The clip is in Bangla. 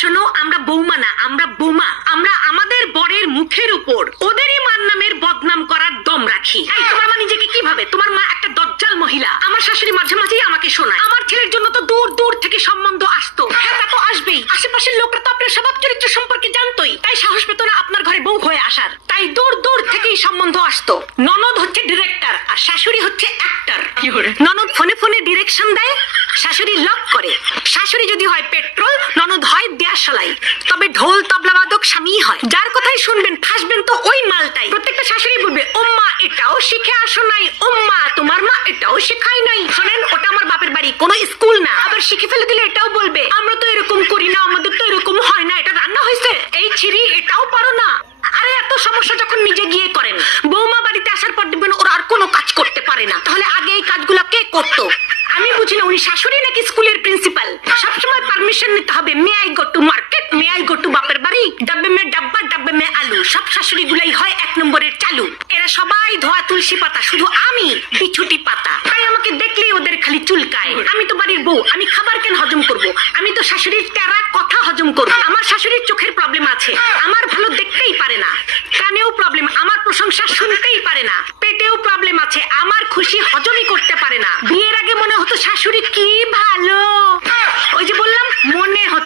শোনো, আমরা বৌমা না, আমরা বোমা। আমরা আমাদের বরের মুখের উপর ওদেরই মার নামের বদনাম করার দম রাখি। এই, তোমার মা নিজেকে কি ভাবে? তোমার মা একটা দজ্জাল মহিলা। আমার শাশুড়ি মাঝে মাঝেই আমাকে শোনায় আমার ছেলের জন্য তো দূর দূর থেকে সম্বন্ধ আসতো। হ্যাঁ, তা তো আসবেই। আশেপাশের লোকরা তো আপনার স্বভাব চরিত্র সম্পর্কে জানতোই, তাই সাহস পেত না আপনার ঘরে বউ হয়ে আসার। তাই দূর দূর থেকেই সম্বন্ধ আসতো। ননদ হচ্ছে ডিরেক্টর আর শাশুড়ি হচ্ছে অ্যাক্টর। ননদ ফোনে ফোনে ডিরেকশন দেয়, শাশুড়ি লক করে। শাশুড়ি যদি হয় পেট্রোল, ননদ হয় দেয়াশালাই। তবে ঢোল তবলা বাদক স্বামী হয়। যার কথাই শুনবেন ফাঁসবেন তো ওই মালটাই। প্রত্যেকটা শাশুড়ি বলবে, ওম্মা এটাও শিখে আসো নাই, ওম্মা তোমার মা এটাও শেখায় নাই। শোনেন, ওটা আমার বাপের বাড়ি, কোনো স্কুল না। আবার শিখে ফেলে দিলে এটাও বলবে, আমরা তো এরকম করি না, আমাদের তো এরকম হয় না, এটা রান্না হয়েছে, এই ছিরি এটাও পারো না। আরে এত সমস্যা যখন নিজে গিয়ে করেন, বৌমা বাড়িতে আসার পর দেখবেন ওরা আর কোনো কাজ করতে পারে না। তাহলে আগে এই কাজগুলো কে করতো? আমি বুঝি না, উনি শাশুড়ি নাকি স্কুলের প্রিন্সিপাল? সবসময় পারমিশন নিতে হবে। May I go to market, may I go to বাপের বাড়ি, ডাব্বে মে ডাব্বা, ডাব্বে মে আলু। সব শাশুড়ি গুলাই হয় 1 নম্বরের চালু। এরা সবাই ধোয়া তুলসী পাতা, শুধু আমি বিছুটি পাতা। তাই আমাকে দেখলেই ওদের খালি চুলকায়। আমি তো বাড়ির বউ, আমি খাবার কেন হজম করব? আমি তো